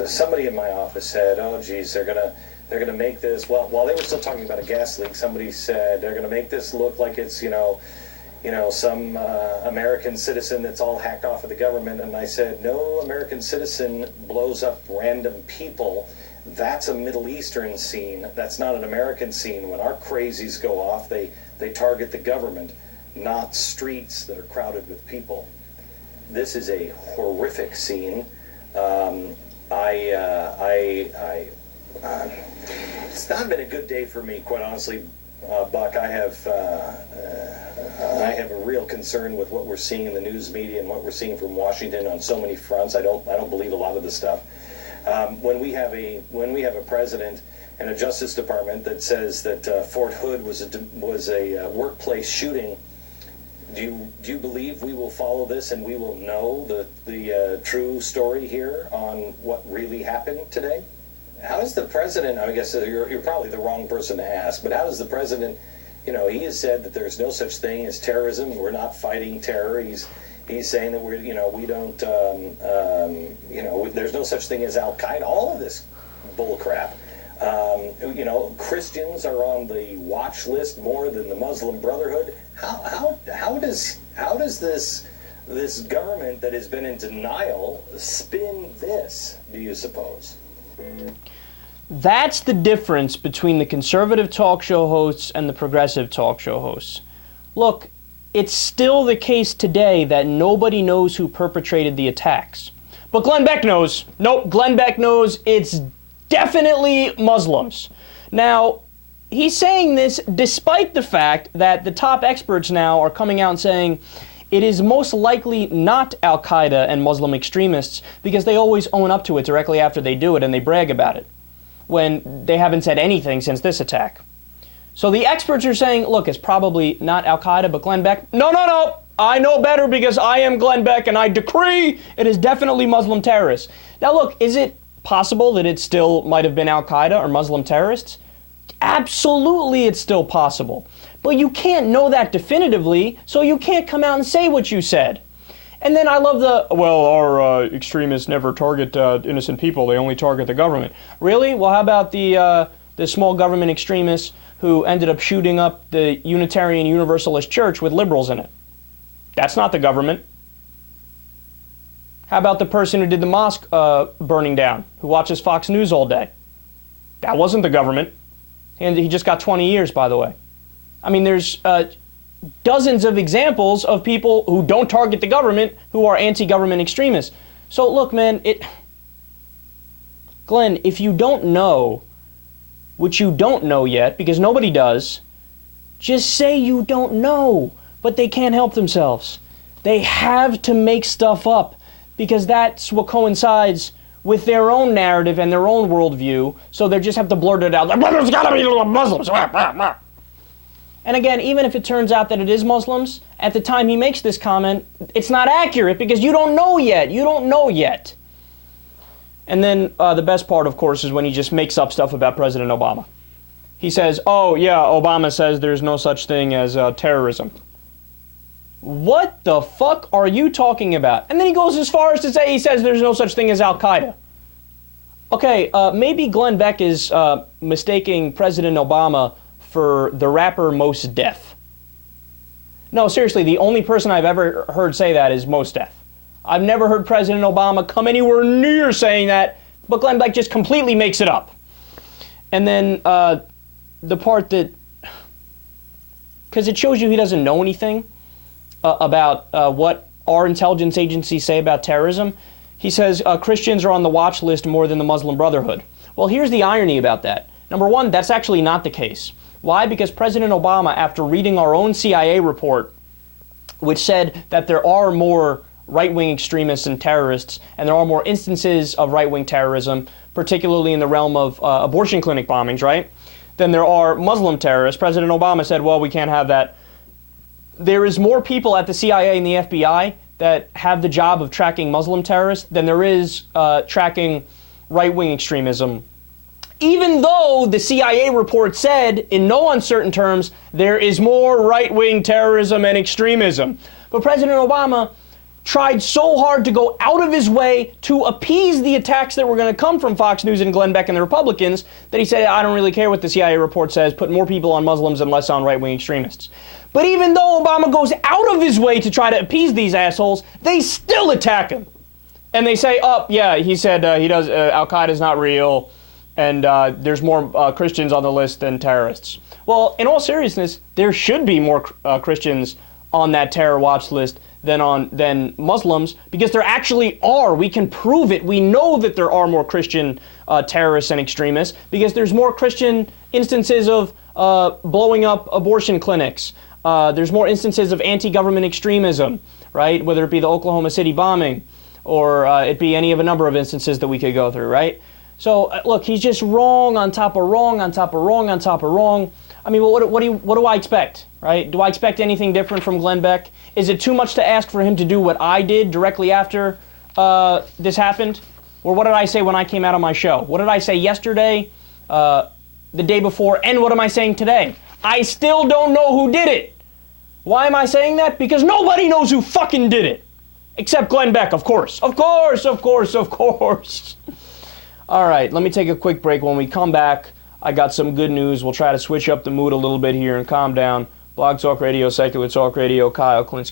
So somebody in my office said, "Oh, geez, they're gonna make this." Well, while they were still talking about a gas leak, somebody said they're gonna make this look like it's some American citizen that's all hacked off of the government. And I said, no American citizen blows up random people. That's a Middle Eastern scene. That's not an American scene. When our crazies go off, they target the government, not streets that are crowded with people. This is a horrific scene. It's not been a good day for me, quite honestly, Buck. I have a real concern with what we're seeing in the news media and what we're seeing from Washington on so many fronts. I don't believe a lot of this stuff. When we have a president and a Justice Department that says that Fort Hood was a workplace shooting, do you believe we will follow this and we will know the true story here on what really happened today? How does the president? I guess you're probably the wrong person to ask, but how does the president? He has said that there's no such thing as terrorism. We're not fighting terror. He's saying that we don't, there's no such thing as Al Qaeda. All of this bull crap. Christians are on the watch list more than the Muslim Brotherhood. How does this government that has been in denial spin this? Do you suppose? That's the difference between the conservative talk show hosts and the progressive talk show hosts. Look, it's still the case today that nobody knows who perpetrated the attacks. But Glenn Beck knows. Nope, Glenn Beck knows it's definitely Muslims. Now, he's saying this despite the fact that the top experts now are coming out and saying it is most likely not Al-Qaeda and Muslim extremists because they always own up to it directly after they do it and they brag about it when they haven't said anything since this attack. So the experts are saying, look, it's probably not Al-Qaeda, but Glenn Beck. No. I know better because I am Glenn Beck and I decree it is definitely Muslim terrorists. Now look, is it possible that it still might have been Al-Qaeda or Muslim terrorists? Absolutely, it's still possible. But you can't know that definitively, so you can't come out and say what you said. And then I love our extremists never target innocent people, they only target the government. Really? Well, how about the small government extremists who ended up shooting up the Unitarian Universalist Church with liberals in it? That's not the government. How about the person who did the mosque burning down, who watches Fox News all day? That wasn't the government. And he just got 20 years, by the way. I mean, there's dozens of examples of people who don't target the government who are anti-government extremists. So look, man, Glenn, if you don't know, which you don't know yet, because nobody does, just say you don't know. But they can't help themselves. They have to make stuff up because that's what coincides with their own narrative and their own worldview, so they just have to blurt it out. There's gotta be Muslims. And again, even if it turns out that it is Muslims, at the time he makes this comment, it's not accurate because you don't know yet. You don't know yet. And then the best part, of course, is when he just makes up stuff about President Obama. He says, oh, yeah, Obama says there's no such thing as terrorism. What the fuck are you talking about? And then he goes as far as to say he says there's no such thing as Al-Qaeda. Okay, maybe Glenn Beck is mistaking President Obama for the rapper Mos Def. No, seriously, the only person I've ever heard say that is Mos Def. I've never heard President Obama come anywhere near saying that, but Glenn Beck just completely makes it up. And then the part that, because it shows you he doesn't know anything about what our intelligence agencies say about terrorism. He says Christians are on the watch list more than the Muslim Brotherhood. Well, here's the irony about that. Number one, that's actually not the case. Why? Because President Obama, after reading our own CIA report, which said that there are more right-wing extremists and terrorists, and there are more instances of right-wing terrorism, particularly in the realm of abortion clinic bombings, right? Than there are Muslim terrorists. President Obama said, well, we can't have that. There is more people at the CIA and the FBI that have the job of tracking Muslim terrorists than there is tracking right-wing extremism. Even though the CIA report said, in no uncertain terms, there is more right-wing terrorism and extremism. But President Obama tried so hard to go out of his way to appease the attacks that were going to come from Fox News and Glenn Beck and the Republicans that he said, I don't really care what the CIA report says, put more people on Muslims and less on right-wing extremists. But even though Obama goes out of his way to try to appease these assholes, they still attack him. And they say, oh, yeah, he said Al-Qaeda is not real, and there's more Christians on the list than terrorists. Well, in all seriousness, there should be more Christians on that terror watch list than Muslims, because there actually are. We can prove it. We know that there are more Christian terrorists and extremists, because there's more Christian instances of blowing up abortion clinics. There's more instances of anti-government extremism, right? Whether it be the Oklahoma City bombing, or it be any of a number of instances that we could go through, right? So look, he's just wrong on top of wrong on top of wrong on top of wrong. I mean, what do I expect, right? Do I expect anything different from Glenn Beck? Is it too much to ask for him to do what I did directly after this happened? Or what did I say when I came out on my show? What did I say yesterday, the day before, and what am I saying today? I still don't know who did it. Why am I saying that? Because nobody knows who fucking did it. Except Glenn Beck, of course. Of course, of course, of course. All right, let me take a quick break. When we come back, I got some good news. We'll try to switch up the mood a little bit here and calm down. Blog Talk Radio, Secular Talk Radio, Kyle Kulinski.